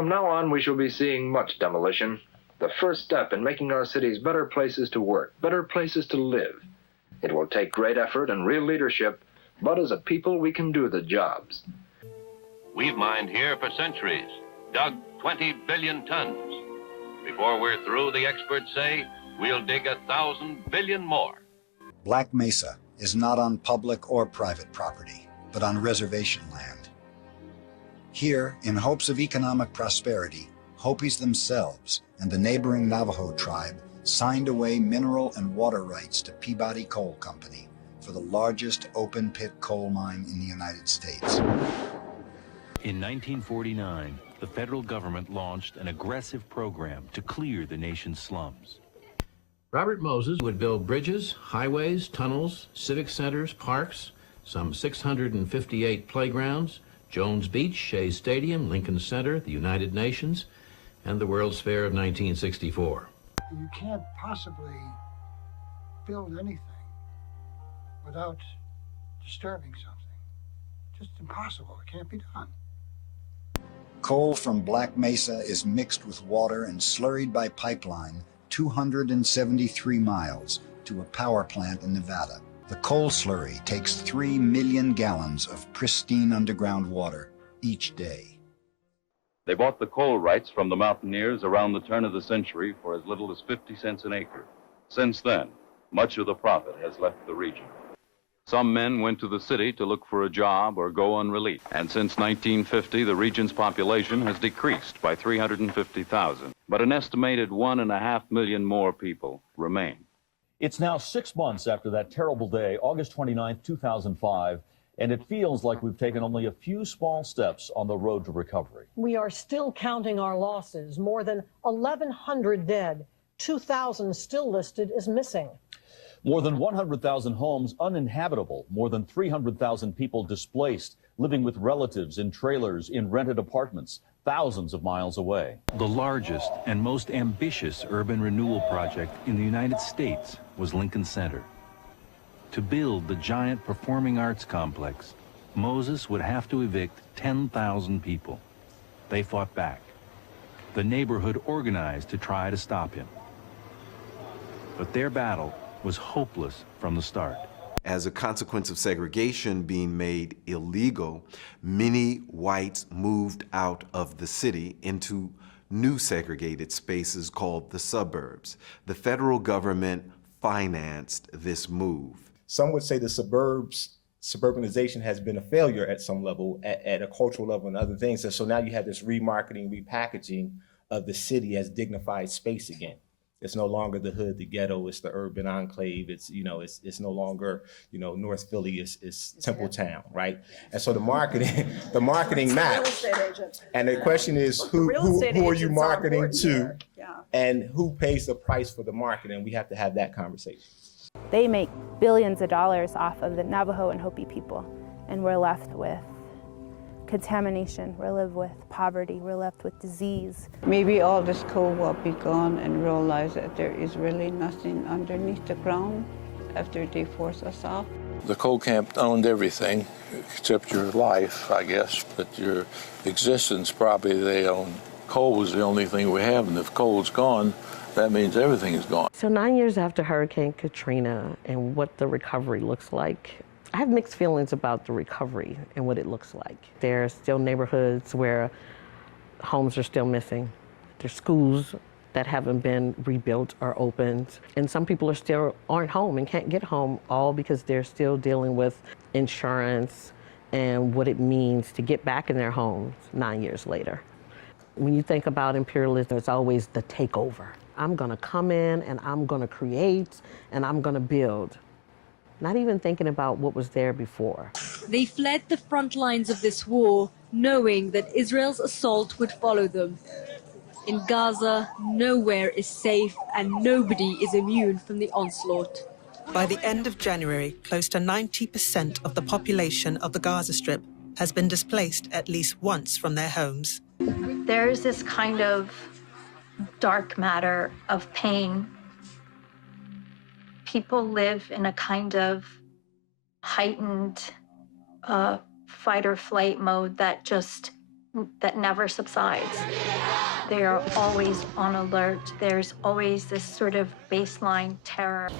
From now on, we shall be seeing much demolition. The first step in making our cities better places to work, better places to live. It will take great effort and real leadership, but as a people, we can do the jobs. We've mined here for centuries, dug 20 billion tons. Before we're through, the experts say, we'll dig 1,000 billion more. Black Mesa is not on public or private property, but on reservation land. Here, in hopes of economic prosperity, Hopis themselves and the neighboring Navajo tribe signed away mineral and water rights to Peabody Coal Company for the largest open-pit coal mine in the United States. In 1949, the federal government launched an aggressive program to clear the nation's slums. Robert Moses would build bridges, highways, tunnels, civic centers, parks, some 658 playgrounds, Jones Beach, Shea Stadium, Lincoln Center, the United Nations, and the World's Fair of 1964. You can't possibly build anything without disturbing something. Just impossible. It can't be done. Coal from Black Mesa is mixed with water and slurried by pipeline 273 miles to a power plant in Nevada. The coal slurry takes 3 million gallons of pristine underground water each day. They bought the coal rights from the mountaineers around the turn of the century for as little as 50 cents an acre. Since then, much of the profit has left the region. Some men went to the city to look for a job or go on relief. And since 1950, the region's population has decreased by 350,000. But an estimated 1.5 million more people remain. It's now 6 months after that terrible day, August 29, 2005, and it feels like we've taken only a few small steps on the road to recovery. We are still counting our losses. More than 1,100 dead, 2,000 still listed as missing. More than 100,000 homes uninhabitable, more than 300,000 people displaced, living with relatives in trailers, in rented apartments, thousands of miles away. The largest and most ambitious urban renewal project in the United States was Lincoln Center. To build the giant performing arts complex, Moses would have to evict 10,000 people. They fought back. The neighborhood organized to try to stop him. But their battle was hopeless from the start. As a consequence of segregation being made illegal, many whites moved out of the city into new segregated spaces called the suburbs. The federal government financed this move. Some would say the suburbanization has been a failure at some level, at a cultural level and other things. And so now you have this remarketing, repackaging of the city as dignified space again. It's no longer the hood, the ghetto, it's the urban enclave. It's, it's no longer, North Philly, it's Temple Town, right? And so the marketing maps. And the question is, who are you marketing to? Yeah. And who pays the price for the marketing? We have to have that conversation. They make billions of dollars off of the Navajo and Hopi people, and we're left with contamination, we're left with poverty, we're left with disease. Maybe all this coal will be gone and realize that there is really nothing underneath the ground after they force us off. The coal camp owned everything except your life, I guess, but your existence probably they own. Coal was the only thing we have, and if coal's gone, that means everything is gone. So 9 years after Hurricane Katrina and what the recovery looks like, I have mixed feelings about the recovery and what it looks like. There are still neighborhoods where homes are still missing. There's schools that haven't been rebuilt or opened. And some people aren't home and can't get home, all because they're still dealing with insurance and what it means to get back in their homes 9 years later. When you think about imperialism, it's always the takeover. I'm gonna come in and I'm gonna create and I'm gonna build. Not even thinking about what was there before. They fled the front lines of this war, knowing that Israel's assault would follow them. In Gaza, nowhere is safe and nobody is immune from the onslaught. By the end of January, close to 90% of the population of the Gaza Strip has been displaced at least once from their homes. There's this kind of dark matter of pain. People live in a kind of heightened fight or flight mode that just that never subsides. They are always on alert. There's always this sort of baseline terror.